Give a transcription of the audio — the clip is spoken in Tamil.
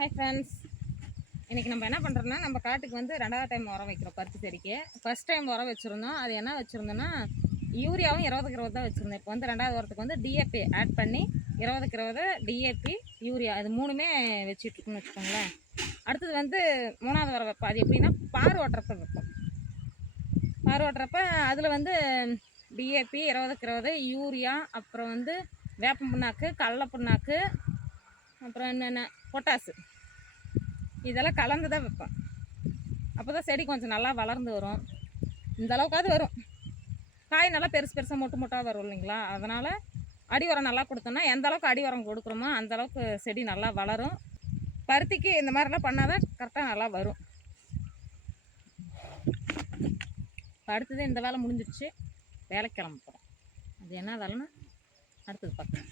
ஹாய் ஃப்ரெண்ட்ஸ், இன்றைக்கி நம்ம என்ன பண்ணுறோன்னா நம்ம காட்டுக்கு வந்து 2வது டைம் உரம் வைக்கிறோம் பருத்தி செடிக்கு. ஃபஸ்ட் டைம் உரம் வச்சுருந்தோம். அது என்ன வச்சுருந்தோன்னா யூரியாவும் 20க்கு 20 தான் வச்சுருந்தோம். இப்போ வந்து 2வது உரத்துக்கு வந்து டிஏபி ஆட் பண்ணி 20க்கு 20 டிஏபி யூரியா அது 3மே வச்சிட்ருக்குன்னு வச்சுக்கோங்களேன். அடுத்தது வந்து 3வது உரம் வைப்போம். அது எப்படின்னா பார் ஓட்டுறப்ப வைப்போம். பார் ஓட்டுறப்ப அதில் வந்து டிஏபி 20க்கு 20 யூரியா, அப்புறம் வந்து வேப்பம் புண்ணாக்கு, கடல புண்ணாக்கு, அப்புறம் என்னென்ன பொட்டாசு, இதெல்லாம் கலந்து தான் வைப்பேன். அப்போ தான் செடி கொஞ்சம் நல்லா வளர்ந்து வரும். இந்த அளவுக்காவது வரும். காய் நல்லா பெருசு பெருசாக மொட்டு மொட்டாக வரும் இல்லைங்களா? அதனால் அடி உரம் நல்லா கொடுத்தோன்னா எந்த அளவுக்கு அடி உரம் கொடுக்குறோமோ அந்த அளவுக்கு செடி நல்லா வளரும். பருத்திக்கு இந்த மாதிரிலாம் பண்ணால் தான் கரெக்டாக நல்லா வரும். இப்போ அடுத்தது இந்த வேலை முடிஞ்சிடுச்சு, வேலைக்கு கிளம்ப போகிறோம். அது என்ன வேலைன்னா அடுத்தது பார்க்கலாம்.